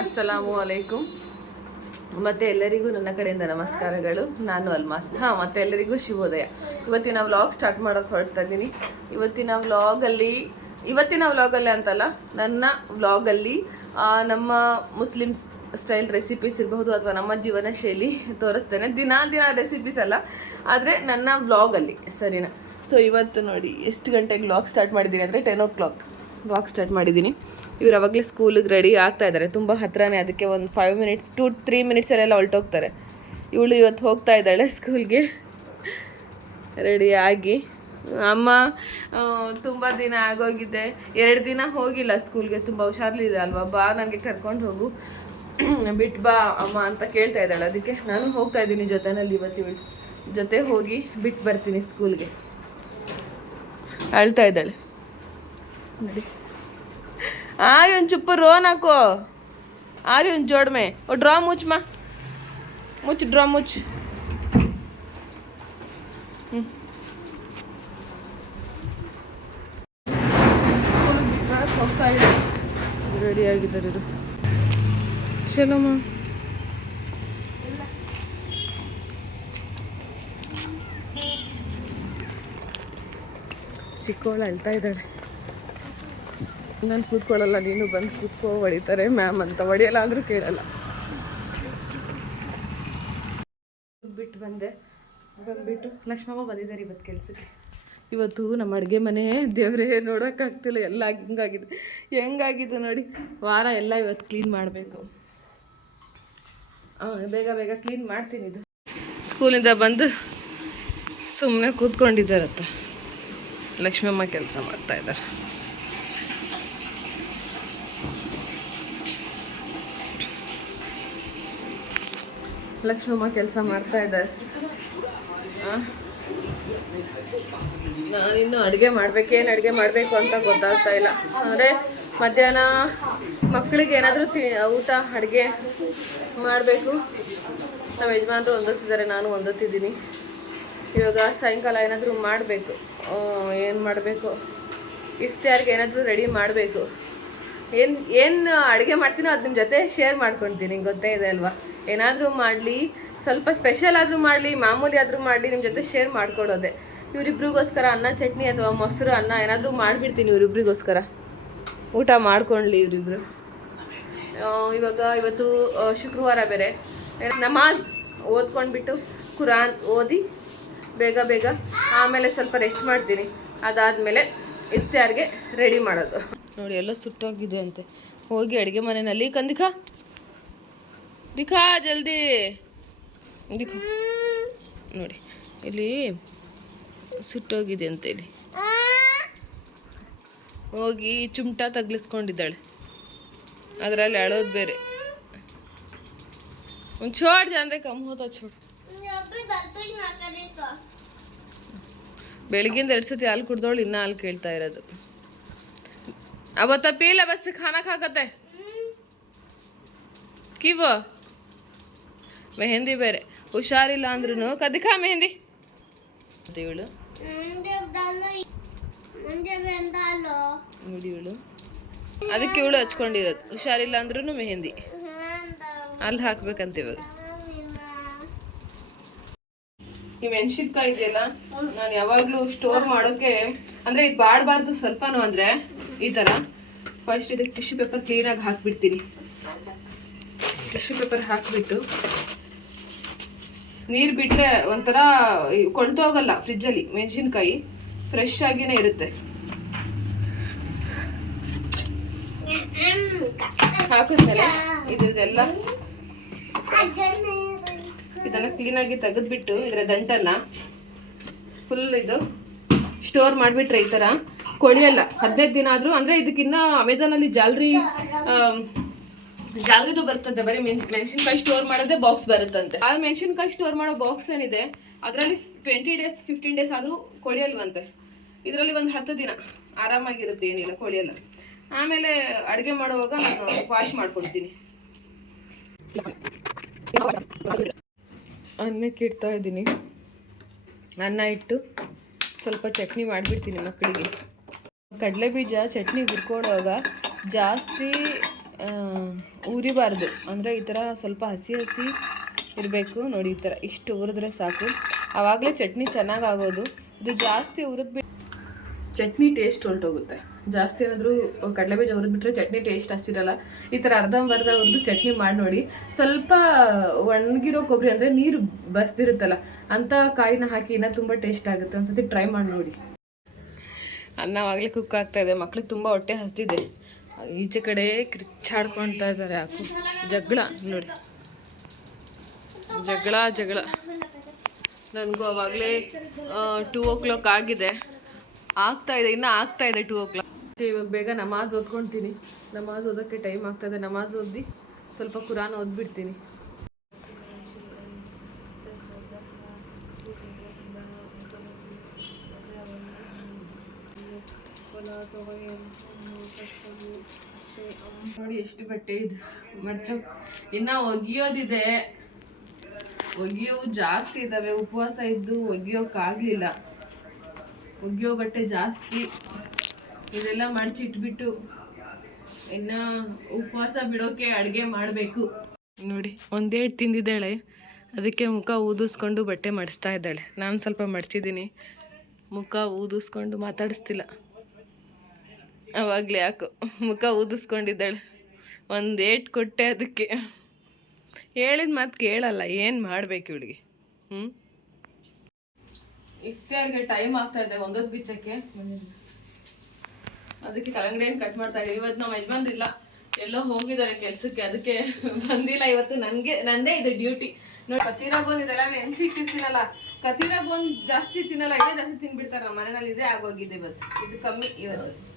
ಅಸ್ಸಲಾಮು ಅಲೈಕುಮ್ ಮತ್ತೆ ಎಲ್ಲರಿಗೂ ನನ್ನ ಕಡೆಯಿಂದ ನಮಸ್ಕಾರಗಳು. ನಾನು ಅಲ್ಮಾಸ್. ಹಾಂ, ಮತ್ತೆ ಎಲ್ಲರಿಗೂ ಶುಭೋದಯ. ಇವತ್ತಿನ ವ್ಲಾಗ್ ಸ್ಟಾರ್ಟ್ ಮಾಡೋಕೆ ಹೊರಡ್ತಾ ಇದ್ದೀನಿ. ಇವತ್ತಿನ ವ್ಲಾಗಲ್ಲಿ ಇವತ್ತಿನ ವ್ಲಾಗಲ್ಲಿ ಅಂತಲ್ಲ, ನನ್ನ ವ್ಲಾಗಲ್ಲಿ ನಮ್ಮ ಮುಸ್ಲಿಮ್ಸ್ ಸ್ಟೈಲ್ ರೆಸಿಪೀಸ್ ಇರಬಹುದು ಅಥವಾ ನಮ್ಮ ಜೀವನ ಶೈಲಿ ತೋರಿಸ್ತೇನೆ. ದಿನ ದಿನ ರೆಸಿಪೀಸ್ ಅಲ್ಲ, ಆದರೆ ನನ್ನ ವ್ಲಾಗಲ್ಲಿ ಸರಿನಾ? ಸೊ ಇವತ್ತು ನೋಡಿ, ಎಷ್ಟು ಗಂಟೆಗೆ ವ್ಲಾಗ್ ಸ್ಟಾರ್ಟ್ ಮಾಡಿದ್ದೀನಿ ಅಂದರೆ ten o'clock vlog start ಮಾಡಿದ್ದೀನಿ. ಇವ್ರು ಅವಾಗಲೇ ಸ್ಕೂಲಿಗೆ ರೆಡಿ ಆಗ್ತಾ ಇದ್ದಾರೆ ತುಂಬ ಹತ್ರನೇ ಅದಕ್ಕೆ ಒಂದು ಫೈವ್ ಮಿನಿಟ್ಸ್ ಟು ತ್ರೀ ಮಿನಿಟ್ಸಲ್ಲೆಲ್ಲ ಹೊರಟೋಗ್ತಾರೆ. ಇವಳು ಇವತ್ತು ಹೋಗ್ತಾ ಇದ್ದಾಳೆ ಸ್ಕೂಲ್ಗೆ ರೆಡಿಯಾಗಿ ಅಮ್ಮ ತುಂಬ ದಿನ ಆಗೋಗಿದೆ. ಎರಡು ದಿನ ಹೋಗಿಲ್ಲ ಸ್ಕೂಲ್ಗೆ ತುಂಬ ಹುಷಾರ್ಲಿಲ್ಲ ಅಲ್ವಾ? ಬಾ, ನನಗೆ ಕರ್ಕೊಂಡು ಹೋಗು. ಬಿಟ್ಟು ಬಾ, ಅಮ್ಮ ಅಂತ ಕೇಳ್ತಾ ಇದ್ದಾಳೆ. ಅದಕ್ಕೆ ನಾನು ಹೋಗ್ತಾ ಇದ್ದೀನಿ ಜೊತೆನಲ್ಲಿ ಇವತ್ತು ಇವಳು. ಜೊತೆ ಹೋಗಿ ಬಿಟ್ಟು ಬರ್ತೀನಿ ಸ್ಕೂಲ್ಗೆ ಅಳ್ತಾ ಇದ್ದಾಳೆ. ನೋಡಿ. ಆರ್ಯನ್ ಚುಪ್ಪ ರೋನ್ ಹಾಕೋ ಆರ್ಯನ್ ಜೋಡ್ಮೆ ಓ, ಡ್ರಾ ಮುಚ್ ಮಾ. ಮುಚ್ಚು ಡ್ರಾ ಮುಚ್. ಹ್ಞೂ ರೆಡಿ ಆಗಿದ್ದಾರೆ ಇವರು. ಚಲೋ ಮಾ. ಚಿಕ್ಕವಳು ಅಳ್ತಾ ಇದ್ದಾಳೆ. ನಾನು ಕೂತ್ಕೊಳ್ಳಲ್ಲ ನೀನು ಬಂದು ಕೂತ್ಕೋ ಹೊಡಿತಾರೆ ಮ್ಯಾಮ್ ಅಂತ. ಹೊಡೆಯಲ್ಲ ಆದರೂ ಕೇಳಲ್ಲ. ಬಿಟ್ಟು ಬಂದೆ. ಬಂದ್ಬಿಟ್ಟು ಲಕ್ಷ್ಮಮ್ಮ ಬಂದಿದ್ದಾರೆ ಇವತ್ತು ಕೆಲಸಕ್ಕೆ. ಇವತ್ತು ನಮ್ಮ ಅಡುಗೆ ಮನೆ ದೇವರೇ ನೋಡೋಕ್ಕಾಗ್ತಿಲ್ಲ ಎಲ್ಲ ಹಿಂಗಾಗಿದೆ. ಹೆಂಗಾಗಿದೆ ನೋಡಿ ವಾರ ಎಲ್ಲ ಇವತ್ತು ಕ್ಲೀನ್ ಮಾಡಬೇಕು. ಹಾಂ ಬೇಗ ಬೇಗ ಕ್ಲೀನ್ ಮಾಡ್ತೀನಿ ಇದು. ಸ್ಕೂಲಿಂದ ಬಂದು ಸುಮ್ಮನೆ ಕೂತ್ಕೊಂಡಿದ್ದಾರತ್ತ ಲಕ್ಷ್ಮಮ್ಮ ಕೆಲಸ ಮಾಡ್ತಾ ಲಕ್ಷ್ಮಮ್ಮ ಕೆಲಸ ಮಾಡ್ತಾ ಇದ್ದಾರೆ. ನಾನಿನ್ನು ಅಡುಗೆ ಮಾಡ್ಬೇಕೇನು ಅಡುಗೆ ಮಾಡಬೇಕು ಅಂತ ಗೊತ್ತಾಗ್ತಾ ಇಲ್ಲ. ಅಂದರೆ ಮಧ್ಯಾಹ್ನ ಮಕ್ಕಳಿಗೆ ಏನಾದರೂ ತಿ, ಊಟ, ಅಡುಗೆ ಮಾಡಬೇಕು. ನಮ್ಮ ಯಜಮಾನರು ಒಂದೊತ್ತಿದ್ದಾರೆ, ನಾನು ಒಂದೊತ್ತಿದ್ದೀನಿ. ಇವಾಗ ಸಾಯಂಕಾಲ ಏನಾದರೂ ಮಾಡಬೇಕು. ಏನು ಮಾಡಬೇಕು? ಇಫ್ತಿಯಾರ್ಗೆ ಏನಾದರೂ ರೆಡಿ ಮಾಡಬೇಕು. ಏನು ಏನು ಅಡುಗೆ ಮಾಡ್ತೀನೋ ಅದು ನಿಮ್ಮ ಜೊತೆ ಶೇರ್ ಮಾಡ್ಕೊಳ್ತೀನಿ ಗೊತ್ತೇ ಇದೆ ಅಲ್ವಾ? ಏನಾದರೂ ಮಾಡಲಿ, ಸ್ವಲ್ಪ ಸ್ಪೆಷಲ್ ಆದರೂ ಮಾಡಲಿ, ಮಾಮೂಲಿ ಆದರೂ ಮಾಡಲಿ ನಿಮ್ಮ ಜೊತೆ ಶೇರ್ ಮಾಡ್ಕೊಳ್ಳೋದೆ. ಇವರಿಬ್ರಿಗೋಸ್ಕರ ಅನ್ನ, ಚಟ್ನಿ ಅಥವಾ ಮೊಸರು, ಅನ್ನ ಏನಾದರೂ ಮಾಡಿಬಿಡ್ತೀನಿ ಇವರಿಬ್ರಿಗೋಸ್ಕರ. ಊಟ ಮಾಡ್ಕೊಳ್ಳಿ ಇವರಿಬ್ರು. ಇವಾಗ ಇವತ್ತು ಶುಕ್ರವಾರ ಬೇರೆ. ನಮಾಜ್ ಓದ್ಕೊಂಡ್ಬಿಟ್ಟು ಕುರಾನ್ ಓದಿ ಬೇಗ ಬೇಗ ಆಮೇಲೆ ಸ್ವಲ್ಪ ರೆಸ್ಟ್ ಮಾಡ್ತೀನಿ. ಅದಾದಮೇಲೆ ಇಫ್ತಾರ್ಗೆ ರೆಡಿ ಮಾಡೋದು. ನೋಡಿ, ಎಲ್ಲ ಸುಟ್ಟೋಗಿದೆ ಅಂತೆ. ಹೋಗಿ ಅಡುಗೆ ಮನೆಯಲ್ಲಿ. ಕಂದಿಖಾ ದಿಖಾ, ಜಲ್ದಿ. ದಿಖಾ. ನೋಡಿ, ಇಲ್ಲಿ ಸುಟ್ಟೋಗಿದೆ ಅಂತ ಹೇಳಿ. ಹೋಗಿ ಚುಮಟ ತಗ್ಲಿಸ್ಕೊಂಡಿದ್ದಾಳೆ. ಅದರಲ್ಲಿ ಅಳೋದು ಬೇರೆ. ಒಂದು ಚೋಡ್ ಜನ ಕಮ್ಮಿ ಹೋದ ಚೋಡ್ ಬೆಳಗಿಂದ ಎರಡು ಸತಿ ಹಾಲು ಕುಡ್ದವಳು ಇನ್ನೂ ಹಾಲು ಕೇಳ್ತಾ ಇರೋದು. ಅವತ್ತ ಪೀಲ ಬಸ್ ಖಾನಕ್ಕೆ ಹಾಕತ್ತೆ. ಕಿವ. ಮೆಹಂದಿ ಬೇರೆ. ಹುಷಾರಿಲ್ಲ ಅಂದ್ರೂ ಕದಕ ಮೆಹಂದಿ? ಇವಳು ನೋಡಿ ಇವಳು ಅದಕ್ಕೆ ಇವಳು ಹಚ್ಕೊಂಡಿರೋದು. ಹುಷಾರಿಲ್ಲ ಅಂದ್ರೂ ಮೆಹಂದಿ. ಅಲ್ಲಿ ಹಾಕ್ಬೇಕಂತ ಇವಾಗ. ಈ ಮೆಣಸಿನ್ಕಾಯಿ ಇದೆಯಲ್ಲ, ನಾನು ಯಾವಾಗಲೂ ಸ್ಟೋರ್ ಮಾಡೋಕ್ಕೆ ಅಂದರೆ ಇದು ಬಾಡಬಾರ್ದು ಸ್ವಲ್ಪನೂ ಅಂದರೆ ಈ ಥರ ಫಸ್ಟ್ ಇದಕ್ಕೆ ಟಿಶ್ಯೂ ಪೇಪರ್ ಕ್ಲೀನಾಗಿ ಹಾಕ್ಬಿಡ್ತೀನಿ. ಟಿಶ್ಯೂ ಪೇಪರ್ ಹಾಕಿಬಿಟ್ಟು ನೀರು ಬಿಟ್ಟರೆ ಒಂಥರ ಕೊಂಡ್ತೋಗಲ್ಲ ಫ್ರಿಜ್ಜಲ್ಲಿ ಮೆಣಸಿನ್ಕಾಯಿ ಫ್ರೆಶ್ ಆಗಿನೇ ಇರುತ್ತೆ. ಹಾಕಿದ್ಮೇಲೆ ಇದೆಲ್ಲ ಕ್ಲೀನಾಗಿ ತೆಗೆದ್ಬಿಟ್ಟು ಇದರ ದಂಟನ್ನ ಫುಲ್ ಇದು ಸ್ಟೋರ್ ಮಾಡಿಬಿಟ್ರೆ ಈ ಥರ ಕೊಳಿಯಲ್ಲ ಹದಿನೈದು ದಿನ ಆದರೂ, ಅಂದರೆ ಇದಕ್ಕಿನ್ನ ಅಮೆಝಾನಲ್ಲಿ ಜಾಲ್ರಿ ಜಾಲ್ರಿದು ಬರ್ತದೆ, ಬರೀ ಮೆಣ್ ಮೆಣಸಿನ್ಕಾಯಿ ಸ್ಟೋರ್ ಮಾಡೋದೇ ಬಾಕ್ಸ್ ಬರುತ್ತಂತೆ. ಆ ಮೆಣಸಿನ್ಕಾಯಿ ಸ್ಟೋರ್ ಮಾಡೋ ಬಾಕ್ಸ್ ಏನಿದೆ, ಅದರಲ್ಲಿ ಟ್ವೆಂಟಿ ಡೇಸ್ ಫಿಫ್ಟೀನ್ ಡೇಸ್ ಆದರೂ ಕೊಳಿಯಲ್ವಂತೆ. ಇದರಲ್ಲಿ ಒಂದು ಹತ್ತು ದಿನ ಆರಾಮಾಗಿರುತ್ತೆ ಏನಿಲ್ಲ ಕೊಳಿಯಲ್ಲ. ಆಮೇಲೆ ಅಡುಗೆ ಮಾಡುವಾಗ ನಾನು ವಾಶ್ ಮಾಡ್ಕೊಡ್ತೀನಿ. ಅನ್ನಕ್ಕೆ ಇಡ್ತಾ ಇದ್ದೀನಿ. ಅನ್ನ ಇಟ್ಟು ಸ್ವಲ್ಪ ಚಟ್ನಿ ಮಾಡಿಬಿಡ್ತೀನಿ ಮಕ್ಕಳಿಗೆ ಕಡಲೆ ಬೀಜ ಚಟ್ನಿ ಹುರ್ಕೊಳ್ಳುವಾಗ ಜಾಸ್ತಿ ಉರಿಬಾರ್ದು ಅಂದರೆ ಈ ಥರ ಸ್ವಲ್ಪ ಹಸಿ ಹಸಿ ಇರಬೇಕು ನೋಡಿ ಈ ಥರ ಇಷ್ಟು ಉರಿದ್ರೆ ಸಾಕು. ಆವಾಗಲೇ ಚಟ್ನಿ ಚೆನ್ನಾಗಿ ಆಗೋದು. ಇದು ಜಾಸ್ತಿ ಉರಿದ್ಬಿಟ್ಟು ಚಟ್ನಿ ಟೇಸ್ಟ್ ಹೊರಟೋಗುತ್ತೆ ಜಾಸ್ತಿ ಏನಾದರೂ ಕಡಲೆಬೀಜ ಹುರಿದ್ಬಿಟ್ರೆ ಚಟ್ನಿ ಟೇಸ್ಟ್ ಅಷ್ಟಿರಲ್ಲ. ಈ ಥರ ಅರ್ಧಂಬರ್ಧ ಹುರಿದು ಚಟ್ನಿ ಮಾಡಿ ನೋಡಿ. ಸ್ವಲ್ಪ ಒಣಗಿರೋ ಕೊಬ್ಬರಿ ಅಂದರೆ ನೀರು ಬಸ್ದಿರುತ್ತಲ್ಲ ಅಂಥ ಕಾಯಿನ ಹಾಕಿ ಇನ್ನೂ ತುಂಬ ಟೇಸ್ಟ್ ಆಗುತ್ತೆ. ಒಂದ್ಸತಿ ಟ್ರೈ ಮಾಡಿ ನೋಡಿ. ಅನ್ನವಾಗಲೇ ಕುಕ್ ಆಗ್ತಾ ಇದೆ. ಮಕ್ಳಿಗೆ ತುಂಬ ಹೊಟ್ಟೆ ಹಸ್ದಿದೆ ಈಚೆ ಕಡೆ ಕಿರ್ಚಾಡ್ಕೊಳ್ತಾ ಇದ್ದಾರೆ ಯಾಕೋ ಜಗಳ, ನೋಡಿ. ಜಗಳ ಜಗಳ. ನನಗೂ ಅವಾಗಲೇ ಟೂ ಓ ಕ್ಲಾಕ್ ಆಗಿದೆ. ಆಗ್ತಾ ಇದೆ, ಇನ್ನೂ ಆಗ್ತಾ ಇದೆ ಟೂ ಓ ಕ್ಲಾಕ್ ಇವಾಗ ಬೇಗ ನಮಾಜ್ ಓದ್ಕೊತೀನಿ. ನಮಾಜ್ ಓದೋಕ್ಕೆ ಟೈಮ್ ಆಗ್ತಾಯಿದೆ ನಮಾಜ್ ಓದಿ ಸ್ವಲ್ಪ ಕುರಾನ್ ಓದ್ಬಿಡ್ತೀನಿ. ನೋಡಿ ಎಷ್ಟು ಬಟ್ಟೆ ಇದೆ. ಮರ್ಚು, ಇನ್ನ ಒಗಿಯೋದಿದೆ. ಒಗಿಯೋವು ಜಾಸ್ತಿ ಇದಾವೆ. ಉಪವಾಸ ಇದ್ದು ಒಗಿಯೋಕ್ಕಾಗಲಿಲ್ಲ ಒಗಿಯೋ ಬಟ್ಟೆ ಜಾಸ್ತಿ. ಇದೆಲ್ಲ ಮಡ್ಚಿಟ್ಬಿಟ್ಟು ಇನ್ನ ಉಪವಾಸ ಬಿಡೋಕೆ ಅಡುಗೆ ಮಾಡಬೇಕು. ನೋಡಿ ಒಂದೇಟ್ ತಿಂದಿದ್ದಾಳೆ. ಅದಕ್ಕೆ ಮುಖ ಊದಿಸ್ಕೊಂಡು ಬಟ್ಟೆ ಮಡಿಸ್ತಾ ಇದ್ದಾಳೆ. ನಾನು ಸ್ವಲ್ಪ ಮಡ್ಚಿದ್ದೀನಿ. ಮುಖ ಊದಿಸ್ಕೊಂಡು ಮಾತಾಡಿಸ್ತಿಲ್ಲ. ಅವಾಗಲೇ ಯಾಕೆ ಮುಖ ಊದಿಸ್ಕೊಂಡಿದ್ದಾಳೆ. ಒಂದು ಏಟ್ ಕೊಟ್ಟೆ ಅದಕ್ಕೆ. ಹೇಳಿದ ಮಾತು ಕೇಳಲ್ಲ, ಏನು ಮಾಡಬೇಕು ಇವಳಿಗೆ? ಹ್ಞೂ ಇಫ್ತಿಯಾರ್ಗೆ ಟೈಮ್ ಆಗ್ತಾ ಇದೆ, ಒಂದೊಂದು ಬಿಚ್ಚಕ್ಕೆ. ಅದಕ್ಕೆ ಕಲಂಗಡಿ ಹಣ್ಣು ಕಟ್ ಮಾಡ್ತಾ ಇದ್ದೀವಿ ಇವತ್ತು ನಮ್ಮ ಯಜಮಾನ್ರಿಲ್ಲ, ಎಲ್ಲೋ ಹೋಗಿದ್ದಾರೆ ಕೆಲಸಕ್ಕೆ, ಅದಕ್ಕೆ ಬಂದಿಲ್ಲ ಇವತ್ತು ನನಗೆ, ನಂದೇ ಇದೆ ಡ್ಯೂಟಿ ನೋಡಿ ಕತ್ತಿರಾಗೋನ್ ಇದೆಲ್ಲ ನೆನ್ಸಿ ಇಟ್ಟಿರ್ತೀನಲ್ಲ. ಕತ್ತಿರಾಗೋನ್ ಜಾಸ್ತಿ ತಿನ್ನಲ್ಲ, ಇದೇ ಜಾಸ್ತಿ ತಿನ್ಬಿಡ್ತಾರೆ, ನಮ್ಮ ಮನೇಲಿ ಇದೇ ಆಗೋಗಿದೆ ಇವತ್ತು. ಇದು ಕಮ್ಮಿ ಇವತ್ತು.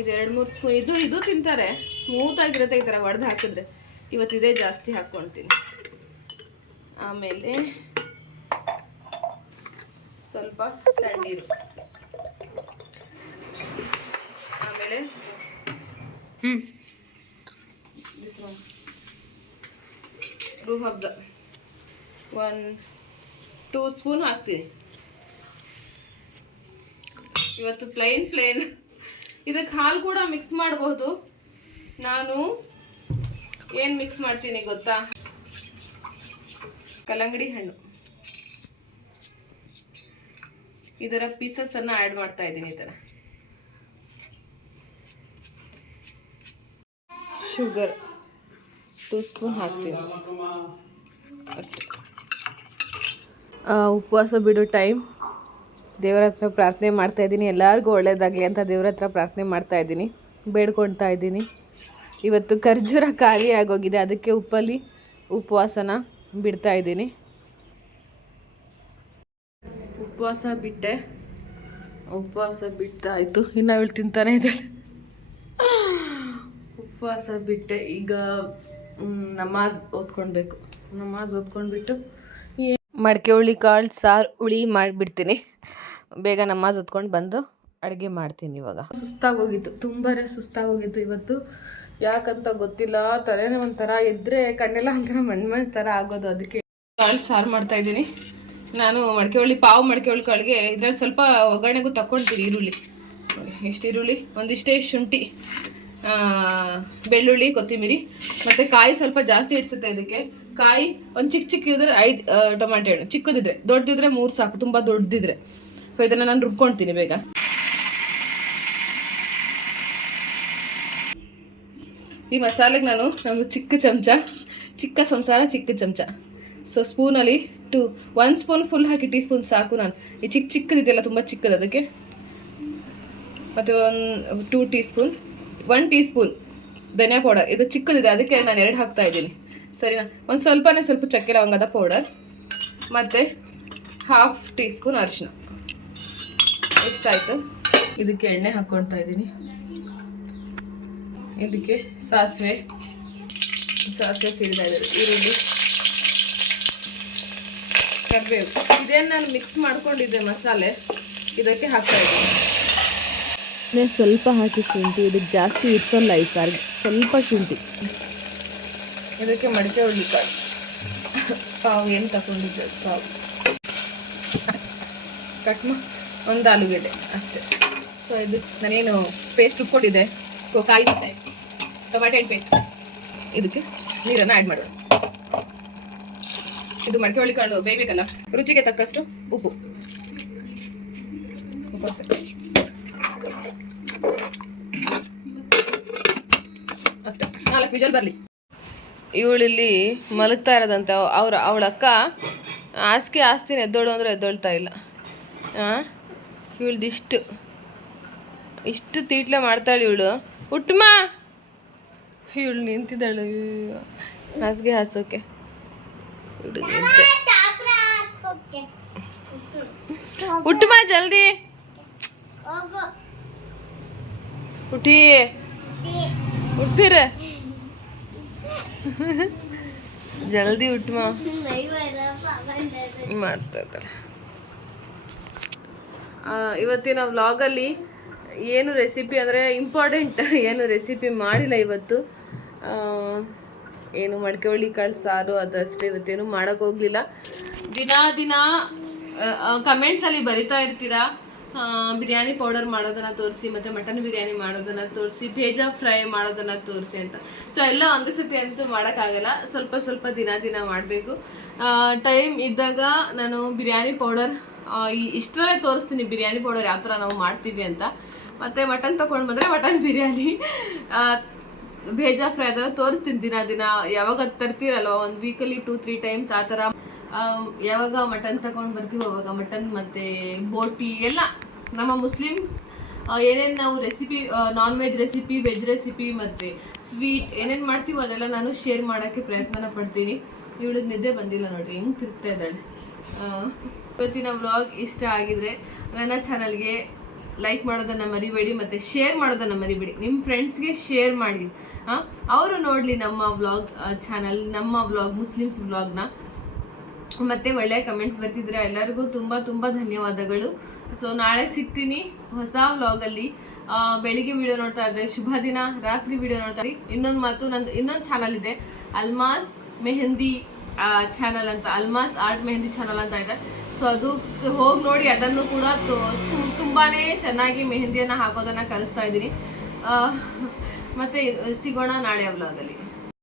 ಇದು ಎರಡು ಮೂರು ಸ್ಪೂನ್ ಇದು ಇದು ತಿಂತಾರೆ. ಸ್ಮೂತ್ ಆಗಿರುತ್ತೆ ಈ ಥರ ಒಡೆದು ಹಾಕಿದ್ರೆ. ಇವತ್ತು ಇದೇ ಜಾಸ್ತಿ ಹಾಕ್ಕೊಳ್ತೀನಿ ಆಮೇಲೆ ಸ್ವಲ್ಪ ತಣ್ಣೀರು. ಆಮೇಲೆ ಅಬ್ಜ ಒನ್ ಟೂ ಸ್ಪೂನ್ ಹಾಕ್ತೀನಿ. ಇವತ್ತು ಪ್ಲೈನ್ ಪ್ಲೈನ್ ಇದಕ್ಕೆ ಹಾಲು ಕೂಡ ಮಿಕ್ಸ್ ಮಾಡಬಹುದು. ನಾನು ಏನು ಮಿಕ್ಸ್ ಮಾಡ್ತೀನಿ ಗೊತ್ತಾ? ಕಲ್ಲಂಗಡಿ ಹಣ್ಣು. ಇದರ ಪೀಸಸ್ ಅನ್ನ ಆ್ಯಡ್ ಮಾಡ್ತಾ ಇದ್ದೀನಿ ಈ ಥರ ಶುಗರ್ ಟೂ ಸ್ಪೂನ್ ಹಾಕ್ತೀನಿ. ಅಷ್ಟೇ. ಉಪವಾಸ ಬಿಡೋ ಟೈಮ್ ದೇವರ ಹತ್ರ ಪ್ರಾರ್ಥನೆ ಮಾಡ್ತಾ ಇದ್ದೀನಿ. ಎಲ್ಲರಿಗೂ ಒಳ್ಳೇದಾಗಲಿ ಅಂತ ದೇವ್ರ ಹತ್ರ ಪ್ರಾರ್ಥನೆ ಮಾಡ್ತಾ ಇದ್ದೀನಿ. ಬೇಡ್ಕೊಳ್ತಾ ಇದ್ದೀನಿ. ಇವತ್ತು ಖರ್ಜೂರ ಖಾಲಿ ಆಗೋಗಿದೆ. ಅದಕ್ಕೆ ಉಪ್ಪಲ್ಲಿ ಉಪವಾಸನ ಬಿಡ್ತಾ ಇದ್ದೀನಿ. ಉಪವಾಸ ಬಿಟ್ಟೆ. ಉಪವಾಸ ಬಿಟ್ಟಾಯಿತು. ಇನ್ನು ಅವಳು ತಿಂತಾನೆ ಇದ್ದಾಳೆ. ಉಪವಾಸ ಬಿಟ್ಟೆ. ಈಗ ನಮಾಜ್ ಓದ್ಕೊಳ್ಬೇಕು. ನಮಾಜ್ ಓದ್ಕೊಂಡ್ಬಿಟ್ಟು ಮಡಕೆ ಹುಳಿ ಕಾಳು, ಸಾರು, ಹುಳಿ ಮಾಡಿಬಿಡ್ತೀನಿ. ಬೇಗ ನಮಾಜ್ ಹೊತ್ಕೊಂಡು ಬಂದು ಅಡುಗೆ ಮಾಡ್ತೀನಿ ಇವಾಗ. ಸುಸ್ತಾಗೋಗಿತ್ತು ತುಂಬಾ ಸುಸ್ತಾಗೋಗಿತ್ತು ಇವತ್ತು. ಯಾಕಂತ ಗೊತ್ತಿಲ್ಲ ತಲೆನೇ ಒಂಥರ ಇದ್ರೆ ಕಣ್ಣೆಲ್ಲ ಒಂಥರ ಮಣ್ಣು ಮಣ್ಣು ಥರ ಆಗೋದು ಅದಕ್ಕೆ. ಕಾಳು ಸಾರು ಮಾಡ್ತಾ ಇದ್ದೀನಿ. ನಾನು ಮಡಿಕೆ ಹುಳಿ ಪಾವು ಮಡಿಕೆ ಹುಳಿ ಕಾಳಿಗೆ ಇದ್ರಲ್ಲಿ ಸ್ವಲ್ಪ ಒಗ್ಗರಣೆಗೂ ತಗೊಳ್ತೀನಿ ಈರುಳ್ಳಿ. ಎಷ್ಟು ಈರುಳ್ಳಿ, ಒಂದಿಷ್ಟೇ ಶುಂಠಿ ಬೆಳ್ಳುಳ್ಳಿ ಕೊತ್ತಂಬರಿ ಮತ್ತು ಕಾಯಿ ಸ್ವಲ್ಪ ಜಾಸ್ತಿ ಇಡ್ಸುತ್ತೆ ಇದಕ್ಕೆ. ಕಾಯಿ ಒಂದು ಚಿಕ್ಕ ಚಿಕ್ಕ ಇದ್ರೆ ಐದು ಟೊಮ್ಯಾಟೊ ಹಣ್ಣು. ಚಿಕ್ಕದಿದ್ರೆ ದೊಡ್ಡದಿದ್ರೆ ಮೂರು ಸಾಕು, ತುಂಬ ದೊಡ್ಡದಿದ್ರೆ ಸೊ ಇದನ್ನು ನಾನು ರುಬ್ಕೊಳ್ತೀನಿ ಬೇಗ. ಈ ಮಸಾಲೆಗೆ ನಾನು ಒಂದು ಚಿಕ್ಕ ಚಮಚ, ಚಿಕ್ಕ ಸಂಸಾರ, ಚಿಕ್ಕ ಚಮಚ. ಸೊ ಸ್ಪೂನಲ್ಲಿ ಟು ಒನ್ ಸ್ಪೂನ್ ಫುಲ್ ಹಾಕಿ ಟೀ ಸ್ಪೂನ್ ಸಾಕು ನಾನು. ಈ ಚಿಕ್ಕ ಚಿಕ್ಕದಿದೆಯಲ್ಲ ತುಂಬ ಚಿಕ್ಕದು ಅದಕ್ಕೆ. ಮತ್ತು ಒಂದು two teaspoon one teaspoon ಧನಿಯಾ ಪೌಡರ್ ಇದು ಚಿಕ್ಕದಿದೆ ಅದಕ್ಕೆ ನಾನು ಎರಡು ಹಾಕ್ತಾ ಇದ್ದೀನಿ. ಸರಿನಾ? ಒಂದು ಸ್ವಲ್ಪನೇ ಸ್ವಲ್ಪ ಚಕ್ಕೆ ಲವಂಗದ ಪೌಡರ್ ಮತ್ತು ಹಾಫ್ ಟೀ ಸ್ಪೂನ್ ಅರಿಶಿನ ಎಷ್ಟಾಯಿತು ಇದಕ್ಕೆ ಎಣ್ಣೆ ಹಾಕ್ಕೊಳ್ತಾ ಇದ್ದೀನಿ. ಇದಕ್ಕೆ ಸಾಸಿವೆ. ಸಾಸಿವೆ ಸಿಡಿದ ಈರುಳ್ಳಿ. ಕರಿಬೇವು. ಇದೇನು ನಾನು ಮಿಕ್ಸ್ ಮಾಡ್ಕೊಂಡಿದ್ದೆ ಮಸಾಲೆ. ಇದಕ್ಕೆ ಹಾಕ್ತಾ ಇದ್ದೀನಿ. ಸ್ವಲ್ಪ ಹಾಕಿ ಶುಂಠಿ ಇದಕ್ಕೆ ಜಾಸ್ತಿ ಇಡ್ಸಲ್ಲ ಈ ಸಾರಿಗೆ. ಸ್ವಲ್ಪ ಶುಂಠಿ. ಇದಕ್ಕೆ ಮಡಿಕೆ ಹುಳಿ ಕಾಳು ಪಾವು ಏನು ತಗೊಂಡಿದ್ದೆ ಪಾವು. ಕಟ್ ಮಾ ಒಂದು ಆಲೂಗಡ್ಡೆ, ಅಷ್ಟೇ. ಸೊ ಇದು ನಾನೇನು ಪೇಸ್ಟ್ ರುಬ್ಕೊಂಡಿದ್ದೆ ಕಾಯಿ ಟೊಮ್ಯಾಟೊ ಹಣ್ಣು ಪೇಸ್ಟ್ ಇದಕ್ಕೆ ನೀರನ್ನು ಆ್ಯಡ್ ಮಾಡೋಣ. ಇದು ಮಡಕೆ ಹೊಳಿಕೊಂಡು ಬೇಯಬೇಕಲ್ಲ? ರುಚಿಗೆ ತಕ್ಕಷ್ಟು ಉಪ್ಪು. ಅಷ್ಟೇ. ನಾಲ್ಕು ವಿಜಲ್ ಬರಲಿ. ಇವಳಿಲ್ಲಿ ಮಲಗ್ತಾ ಇರೋದಂತ. ಅವ್ರ ಅವಳ ಅಕ್ಕ ಹಾಸಿಗೆ ಆಸ್ತಿನ ಎದ್ದೋಳು ಅಂದ್ರೆ ಎದ್ದೊಳ್ತಾ ಇಲ್ಲ. ಹಾಂ ಇವಳ್ದು ಇಷ್ಟು. ಇಷ್ಟು ತೀಟ್ಲೆ ಮಾಡ್ತಾಳೆ ಇವಳು. ಉಟ್ಮಾ ಇವಳು ನಿಂತಿದ್ದಾಳೆ. ಹಾಸಿಗೆ ಹಾಸೋಕೆ. ಹುಟ್ಟುಮ ಜಲ್ದಿ? ಹುಟ್ಟಿ. ಹುಟ್ಟಿರ ಜಲ್ದಿ ಹುಟ್ಟುಮ? ಮಾಡ್ತಾ ಇದ್ದಾಳೆ. ಇವತ್ತಿನ ವ್ಲಾಗಲ್ಲಿ ಏನು ರೆಸಿಪಿ ಅಂದರೆ ಇಂಪಾರ್ಟೆಂಟ್ ಏನು ರೆಸಿಪಿ ಮಾಡಿಲ್ಲ ಇವತ್ತು. ಏನು ಮಡಿಕೆ ಹುಳಿ ಕಾಳು ಸಾರು ಅದಷ್ಟೇ ಇವತ್ತೇನು ಮಾಡೋಕೆ ಹೋಗಲಿಲ್ಲ. ದಿನ ದಿನ ಕಮೆಂಟ್ಸಲ್ಲಿ ಬರಿತಾ ಇರ್ತೀರಾ? ಬಿರಿಯಾನಿ ಪೌಡರ್ ಮಾಡೋದನ್ನು ತೋರಿಸಿ, ಮತ್ತು ಮಟನ್ ಬಿರಿಯಾನಿ ಮಾಡೋದನ್ನು ತೋರಿಸಿ ಭೇಜಾ ಫ್ರೈ ಮಾಡೋದನ್ನು ತೋರಿಸಿ ಅಂತ. ಸೊ ಎಲ್ಲ ಒಂದೇ ಸತಿ ಅಂತೂ ಮಾಡೋಕ್ಕಾಗಲ್ಲ ಸ್ವಲ್ಪ ಸ್ವಲ್ಪ ದಿನ ದಿನ ಮಾಡಬೇಕು. ಟೈಮ್ ಇದ್ದಾಗ ನಾನು ಬಿರಿಯಾನಿ ಪೌಡರ್ ಇಷ್ಟರಲ್ಲೇ ತೋರಿಸ್ತೀನಿ ಬಿರಿಯಾನಿ ಪೌಡರ್ ಯಾವ ಥರ ನಾವು ಮಾಡ್ತೀವಿ ಅಂತ. ಮತ್ತು ಮಟನ್ ತೊಗೊಂಡು ಬಂದರೆ ಮಟನ್ ಬಿರಿಯಾನಿ. ಭೇಜಾ ಫ್ರೈ ಅದೆಲ್ಲ ತೋರಿಸ್ತೀನಿ ದಿನ ದಿನ. ಯಾವಾಗ ಅದು ತರ್ತೀರಲ್ವ? ಒಂದು ವೀಕಲ್ಲಿ ಟೂ ತ್ರೀ ಟೈಮ್ಸ್ ಆ ಥರ. ಯಾವಾಗ ಮಟನ್ ತಗೊಂಡು ಬರ್ತೀವಿ ಅವಾಗ ಮಟನ್ ಮತ್ತು ಬೋಟಿ ಎಲ್ಲ ನಮ್ಮ ಮುಸ್ಲಿಮ್ಸ್ ಏನೇನು ನಾವು recipe non veg recipe veg recipe ಮತ್ತು ಸ್ವೀಟ್ ಏನೇನು ಮಾಡ್ತೀವೋ ಅದೆಲ್ಲ ನಾನು ಶೇರ್ ಮಾಡೋಕ್ಕೆ ಪ್ರಯತ್ನ ಪಡ್ತೀನಿ. ಇವಳಿಗೆ ನಿದ್ದೆ ಬಂದಿಲ್ಲ ನೋಡ್ರಿ, ಹೆಂಗ್ ತಿರುಗ್ತಾ ಇದ್ದಾಳೆ. ಇವತ್ತಿನ ವ್ಲಾಗ್ ಇಷ್ಟ ಆಗಿದ್ರೆ ನನ್ನ ಚಾನಲ್ಗೆ ಲೈಕ್ ಮಾಡೋದನ್ನು ಮರಿಬೇಡಿ ಮತ್ತು ಶೇರ್ ಮಾಡೋದನ್ನು ಮರಿಬೇಡಿ. ನಿಮ್ಮ ಫ್ರೆಂಡ್ಸ್ಗೆ ಶೇರ್ ಮಾಡಿ. ಅವರು ನೋಡಲಿ ನಮ್ಮ ವ್ಲಾಗ್ ಚಾನಲ್ ನಮ್ಮ ವ್ಲಾಗ್ ಮುಸ್ಲಿಮ್ಸ್ ವ್ಲಾಗ್ನ ಮತ್ತೆ ಒಳ್ಳೆಯ ಕಮೆಂಟ್ಸ್ ಬರ್ತಿದ್ರೆ ಎಲ್ಲರಿಗೂ ತುಂಬ ತುಂಬ ಧನ್ಯವಾದಗಳು. ಸೊ ನಾಳೆ ಸಿಗ್ತೀನಿ ಹೊಸ ವ್ಲಾಗಲ್ಲಿ ಬೆಳಿಗ್ಗೆ ವಿಡಿಯೋ ನೋಡ್ತಾ ಇದ್ದೆ ಶುಭ ದಿನ, ರಾತ್ರಿ ವಿಡಿಯೋ ನೋಡ್ತಾ ಇರಿ. ಇನ್ನೊಂದು ಮಾತು ನಂದು, ಇನ್ನೊಂದು ಚಾನಲ್ ಇದೆ. ಅಲ್ಮಾಸ್ ಮೆಹಂದಿ ಚಾನಲ್ ಅಂತ ಅಲ್ಮಾಸ್ ಆರ್ಟ್ ಮೆಹಂದಿ ಚಾನಲ್ ಅಂತ ಇದೆ. ಸೊ ಅದು ಹೋಗಿ ನೋಡಿ, ಅದನ್ನು ಕೂಡ ತುಂಬಾ ಚೆನ್ನಾಗಿ ಮೆಹಂದಿಯನ್ನು ಹಾಕೋದನ್ನು ಕಲಿಸ್ತಾ ಇದ್ದೀನಿ. ಮತ್ತು ಮತ್ತೆ ಸಿಗೋಣ ನಾಳೆ ವ್ಲಾಗಲ್ಲಿ